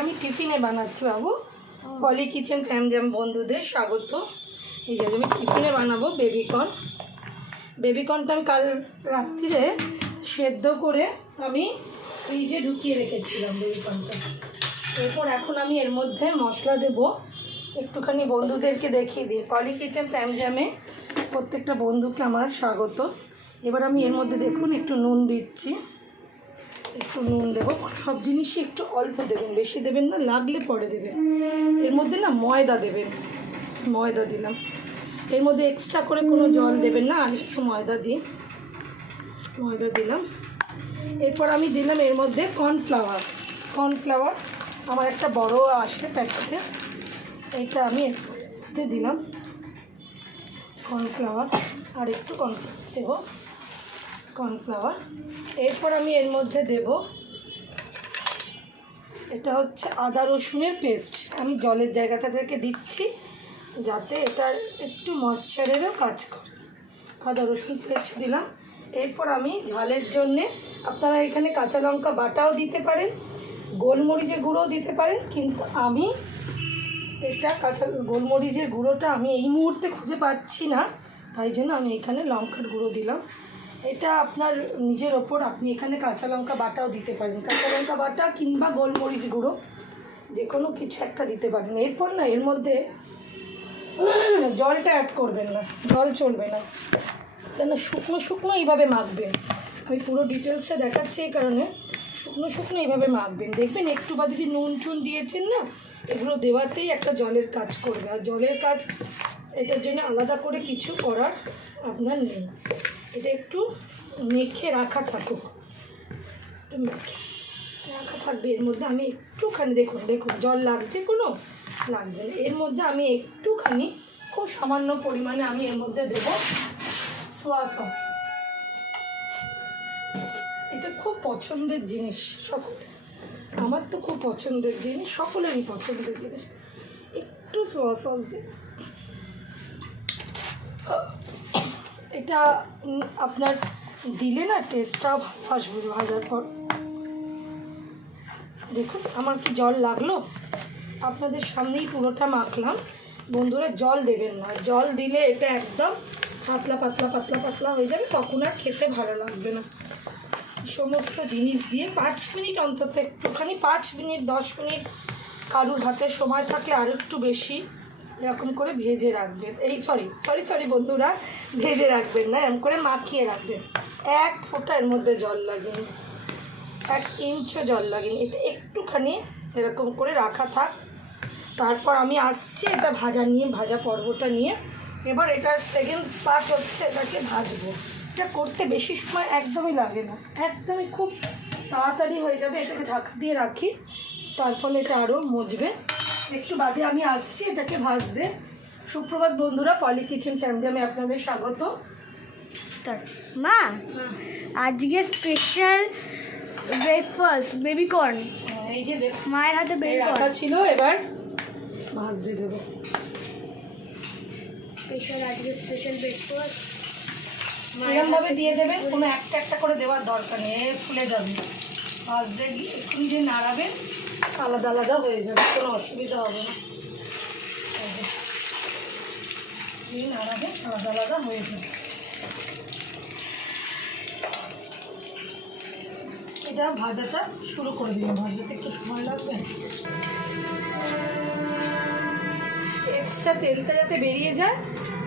আমি টিফিনে বানাচ্ছি বাবু। পলি কিচেন ফ্যামিলি বন্ধুদের স্বাগত। এই যে আমি টিফিনে বানাবো বেবিকর্ন। বেবিকর্নটা আমি কাল রাত্রিরে সেদ্ধ করে আমি ফ্রিজে ঢুকিয়ে রেখেছিলাম বেবিকর্নটা। এরপর এখন আমি এর মধ্যে মশলা দেব, একটুখানি বন্ধুদেরকে দেখিয়ে দিই। পলি কিচেন ফ্যামিলি প্রত্যেকটা বন্ধুকে আমার স্বাগত। এবার আমি এর মধ্যে দেখুন একটু নুন দিচ্ছি, একটু নুন দেবো। সব জিনিসই একটু অল্প দেবেন, বেশি দেবেন না, লাগলে পরে দেবেন। এর মধ্যে না ময়দা দেবেন, ময়দা দিলাম। এর মধ্যে এক্সট্রা করে কোনো জল দেবেন না, আর একটু ময়দা দিয়ে ময়দা দিলাম। এরপর আমি দিলাম এর মধ্যে কর্নফ্লাওয়ার। কর্নফ্লাওয়ার আমার একটা বড় আসে প্যাকেটে, এইটা আমি এর মধ্যে দিলাম কর্নফ্লাওয়ার, আর একটু কর্নফ্লাওয়ার দেবো, কর্নফ্লাওয়ার। এরপর আমি এর মধ্যে দেব, এটা হচ্ছে আদা রসুনের পেস্ট। আমি জলের জায়গাটা থেকে দিচ্ছি যাতে এটার একটু ময়েশ্চারেরও কাজ করে। আদা রসুন পেস্ট দিলাম। এরপর আমি ঝালের জন্যে আপনারা এখানে কাঁচা লঙ্কা বাটাও দিতে পারেন, গোলমরিচের গুঁড়োও দিতে পারেন, কিন্তু আমি এটা গোলমরিচের গুঁড়োটা আমি এই মুহূর্তে খুঁজে পাচ্ছি না, তাই জন্য আমি এখানে লঙ্কার গুঁড়ো দিলাম। এটা আপনার নিজের ওপর, আপনি এখানে কাঁচা লঙ্কা বাটাও দিতে পারেন, কাঁচা লঙ্কা বাটা কিংবা গোলমরিচ গুঁড়ো যে কোনো কিছু একটা দিতে পারেন। এরপর না এর মধ্যে জলটা অ্যাড করবেন না, জল চলবে না, কেন শুকনো শুকনো এইভাবে মাখবেন। আমি পুরো ডিটেলসটা দেখাচ্ছি এই কারণে, শুকনো শুকনো এইভাবে মাখবেন। দেখবেন একটু বাদে যে নুন টুন দিয়েছেন না, এগুলো দেওয়াতেই একটা জলের কাজ করবে। আর জলের কাজ এটার জন্য আলাদা করে কিছু করার আপনার নেই। এটা একটু মেখে রাখা থাকুক, একটু মেখে রাখা থাকবে। এর মধ্যে আমি একটুখানি দেখুন জল লাগছে, কোনো লাগছে না। এর মধ্যে আমি একটুখানি খুব সামান্য পরিমাণে আমি এর মধ্যে দেব সোয়া সস। এটা খুব পছন্দের জিনিস সকলের, আমার তো খুব পছন্দের জিনিস, সকলেরই পছন্দের জিনিস। একটু সোয়া সস দিই। এটা আপনার দিলে না টেস্টটাও ভালো আসবে ভাজার পর। দেখুন আমার কি জল লাগলো, আপনাদের সামনেই পুরোটা মাখলাম। বন্ধুরা জল দেবেন না, জল দিলে এটা একদম পাতলা পাতলা পাতলা পাতলা হয়ে যাবে, তখন আর খেতে ভালো লাগবে না। সমস্ত জিনিস দিয়ে 5 মিনিট অন্তত, একটুখানি 5 মিনিট 10 মিনিট, কারুর হাতে সময় থাকলে আরও একটু বেশি এরকম করে ভেজে রাখবেন। এই সরি বন্ধুরা, ভেজে রাখবেন না, এরকম করে মাখিয়ে রাখবেন। 1 ফোঁটা এর মধ্যে জল লাগেন, 1 ইঞ্চও জল লাগেন। এটা একটুখানি এরকম করে রাখা থাক। তারপর আমি আসছি এটা ভাজা পর্বটা নিয়ে। এবার এটার সেকেন্ড পার্ট হচ্ছে এটাকে ভাজবো। এটা করতে বেশি সময় একদমই লাগে না, একদমই খুব তাড়াতাড়ি হয়ে যাবে। এটাকে ঢাকা দিয়ে রাখি, তার ফলে এটা আরও মজবে। একটু বাদে আমি আসছি এটাকে ভাজতে। সুপ্রভাত বন্ধুরা, পলি কিচেন ফ্যামিলি আমি আপনাদের স্বাগত। মা আজকে স্পেশাল ব্রেকফাস্ট বেবিকর্ন, এই যে দেখ মায়ের হাতে রাখা ছিল, এবার ভাজতে দেবো। স্পেশাল ব্রেকফাস্ট এরকমভাবে দিয়ে দেবেন, কোনো একটা একটা করে দেওয়ার দরকার নেই, ফুলে যাবে। ভাজতে গিয়ে একটু যে নাড়াবেন, আলাদা আলাদা হয়ে যাবে, কোনো অসুবিধা হবে না। নাড়াবেন, আলাদা আলাদা হয়ে যাবে। এটা ভাজাটা শুরু করে দিলাম, ভাজাতে একটু সময় লাগবে। এক্সট্রা তেলটা যাতে বেরিয়ে যায়,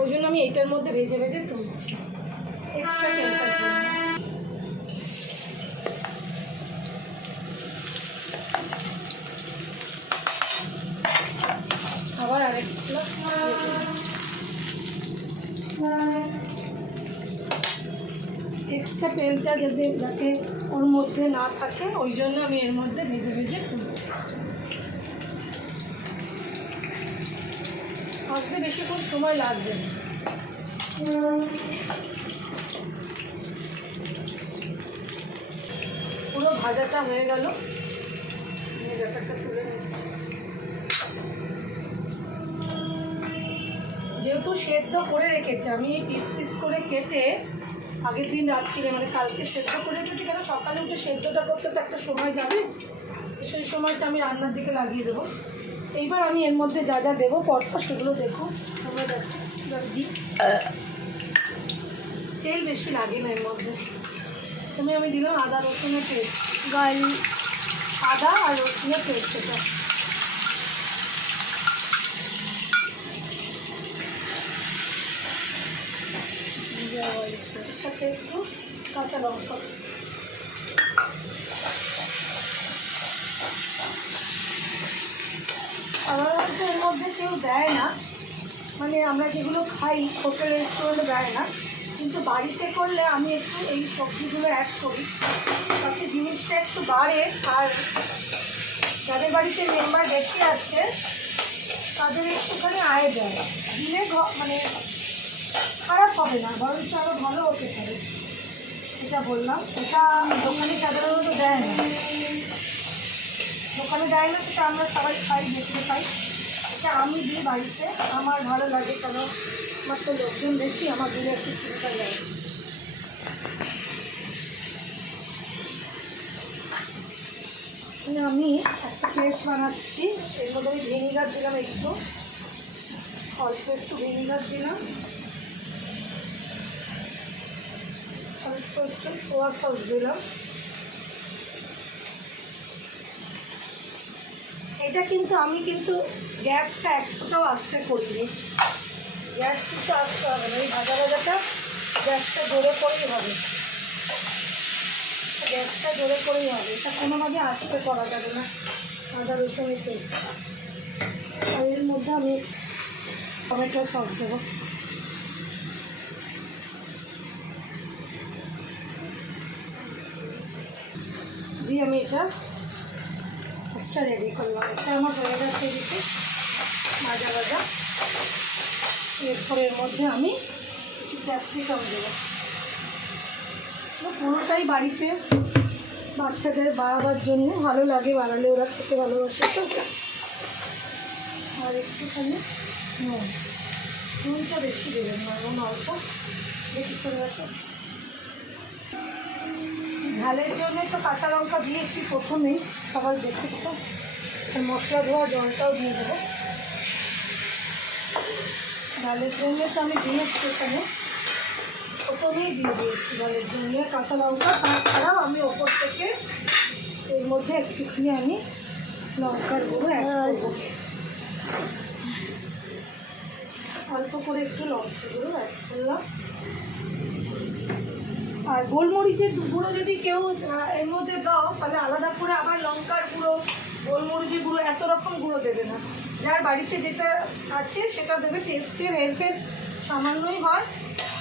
ওই জন্য আমি এটার মধ্যে ভেজে ভেজে তুলছি এক্সট্রা তেলটার জন্য। আবার আরেকটা এক্সট্রা তেলটা যাতে ওর মধ্যে না থাকে, ওই জন্য আমি এর মধ্যে ভেজে ভেজে তুলছি। ভাজতে বেশিক্ষণ সময় লাগবে না। পুরো ভাজাটা হয়ে গেল, ব্যাপারটা তুলে নিচ্ছি। যেহেতু সেদ্ধ করে রেখেছি আমি, পিস পিস করে কেটে আগের দিন রাত্রিরে, মানে কালকে সেদ্ধ করে রেখেছি, কেন সকালে উঠে সেদ্ধটা করতে তো একটা সময় যাবে, সেই সময়টা আমি রান্নার দিকে লাগিয়ে দেবো। এইবার আমি এর মধ্যে যা যা দেবো পরপর সেগুলো দেখো। আমরা দিই, তেল বেশি লাগে না এর মধ্যে। আমি দিলাম আদা রসুনের পেস্ট, আদা আর রসুনের পেস্ট। এটা সাথে একটু কাঁচা লঙ্কা। সাধারণত এর মধ্যে কেউ দেয় না, মানে আমরা যেগুলো খাই হোটেল রেস্টুরেন্টে দেয় না, কিন্তু বাড়িতে করলে আমি একটু এই সবজিগুলো অ্যাড করি, তাতে জিনিসটা একটু বাড়ে। আর যাদের বাড়িতে মেম্বার বেশি আছে তাদের একটুখানি আয় দেয় দিলে, মানে খারাপ হবে না, বরঞ্চ আরও ভালো হতে পারে। এটা বললাম, এটা দোকানে সাধারণত দেয় না, দোকানে দেয় না, সেটা আমরা সবাই খাই, দেখতে খাই। এটা আমি দিই বাড়িতে, আমার ভালো লাগে, কেন আমার তো লোকজন বেশি, আমার দিলে একটু চিন্তা যায়। আমি একটা পেস্ট বানাচ্ছি, এর মধ্যে আমি ভিনিগার দিলাম, একটু অল্প একটু ভিনিগার দিলাম, অল্প একটু সোয়া সস দিলাম। এটা কিন্তু আমি গ্যাসটা একটাও আস্তে করিনি, গ্যাস কিন্তু আসতে হবে না, এই ভাজাটা গ্যাসটা জোরে করেই হবে, গ্যাসটা জোরে করেই হবে, এটা কোনোভাবে আস্তে করা যাবে না। আদা রসুনের পেস্ট, আর এর মধ্যে আমি টমেটো সস দেবো। দিয়ে আমি এটা রেডি করলাম। এটা আমার হয়ে যাচ্ছে দিতে ভাজা। এরপর এর মধ্যে আমি ক্যাপসিকাম দেবো। পুরোটাই বাড়িতে বাচ্চাদের বাড়াবার জন্য ভালো লাগে, বাড়ালে ওরা খেতে ভালোবাসে তো। আর একটুখানি নুনটা বেশি দেবেন না, এবং অল্প বেশি চলে আসে। ঝালের জন্য তো কাঁচা লঙ্কা দিয়েছি প্রথমেই, সবাই দেখেছি তো। আর মশলা ধোয়া জলটাও দিয়ে দেবো। ঝালের জন্য তো আমি দিয়েছি এখানে, প্রথমেই দিয়ে দিয়েছি ঝালের জন্য কাঁচা লঙ্কা। তাছাড়াও আমি ওপর থেকে এর মধ্যে একটুখানি আমি লঙ্কার গুঁড়ো অ্যাড করবো, অল্প করে একটু লঙ্কার গুঁড়ো অ্যাড করলাম। আর গোলমরিচের গুঁড়ো যদি কেউ এর মধ্যে দাও, তাহলে আলাদা করে আবার লঙ্কার গুঁড়ো, গোলমরিচের গুঁড়ো, এত রকম গুঁড়ো দেবে না। যার বাড়িতে যেটা আছে সেটা দেবে, টেস্টের হেরফের সামান্যই হয়।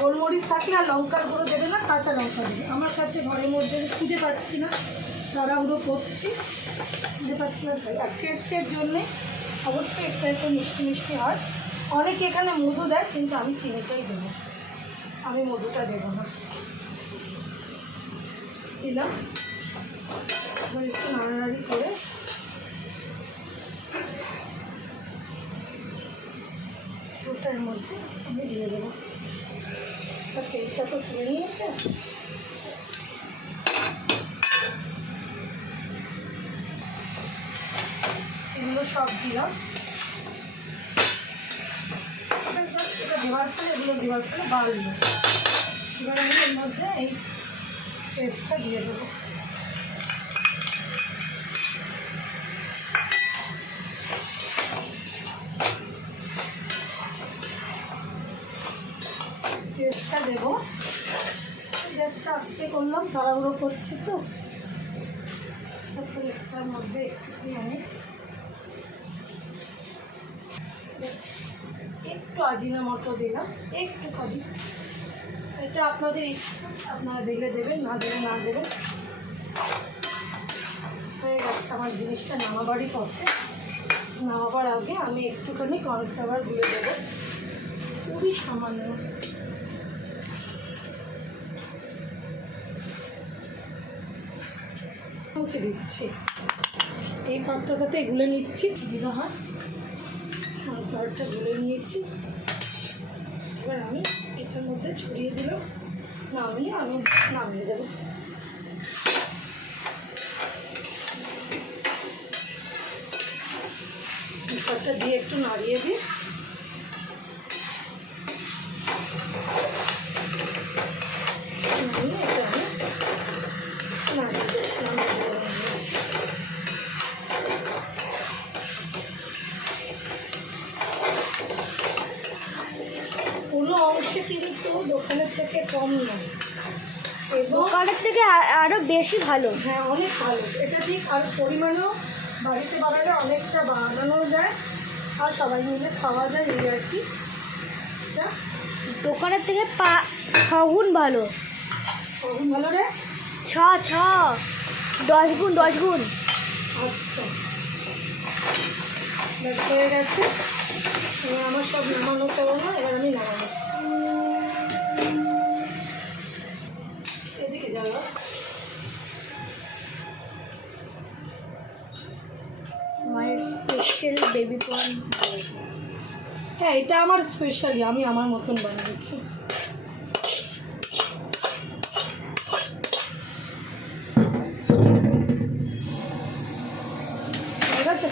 গোলমরিচ থাকলে আর লঙ্কার গুঁড়ো দেবে না, কাঁচা লঙ্কা দেবে। আমার কাছে ঘরের মধ্যে খুঁজে পাচ্ছি না, তাড়াহুড়ো করছি, খুঁজে পাচ্ছি না। আর টেস্টের জন্যে অবশ্যই একটু মিষ্টি মিষ্টি হয়। অনেকে এখানে মধু দেয়, কিন্তু আমি চিনিটাই দেবো, আমি মধুটা দেবো না। দিলাম, এবার একটু নাড়ানাড়ি করে ওটার মধ্যে আমি দিয়ে দেবো। তেলটা তো তুলে নিয়েছে, এগুলো সব দিলাম। এটা দেওয়ার ফলে, এগুলো দেওয়ার ফলে বাড়লো। এবার আমি এর মধ্যে এই পেস্টটা দিয়ে দেবো। পেস্টটা দেবো, গ্যাসটা আস্তে করলাম, তাড়াহুড়ো করছি তো। তারপরে এটার মধ্যে একটু আমি একটু আজিনামোটো দিলাম, একটু খালি। এটা আপনাদের ইচ্ছা, আপনারা দিলে দেবেন, না দিলে না দেবেন। হয়ে গেছে আমার জিনিসটা নামাবারই পথে। নামাবার আগে আমি একটুখানি কর্নফ্লাওয়ার গুলে দেবো, খুবই সামান্য। মুছে দিচ্ছি, এই পাত্রটাতে গুলে নিচ্ছি, সুবিধা হয়। কর্নফ্লাওয়ারটা গুলে নিয়েছি, এবার আমি এটার মধ্যে ছড়িয়ে দিলাম, নামিয়ে আমি নামিয়ে দেবো। কুকারটা দিয়ে একটু নাড়িয়ে দিই। নাড়িয়ে এটা আমি নাড়িয়ে দিই, নাড়িয়ে দিই। কোনো অংশে কিন্তু দোকানের থেকে কম নয় এবং দোকানের থেকে আরও বেশি ভালো। হ্যাঁ অনেক ভালো এটা ঠিক। আর পরিমাণেও বাড়িতে বানালে অনেকটা বানানো যায় আর সবাই মিলে খাওয়া যায়, এই আর কি। এটা দোকানের থেকে 6 গুণ ভালো। কখন ভালো রে? 10 গুণ 10 গুণ। আচ্ছা ব্যাস হয়ে গেছে। এবার আমার সব নামানো করো না, এবার আমি নামাবো। এদিকে যাবো। মায়ের স্পেশাল বেবিকর্ন। হ্যাঁ এটা আমার স্পেশালি, আমি আমার মতন বানিয়েছি। ঠিক আছে।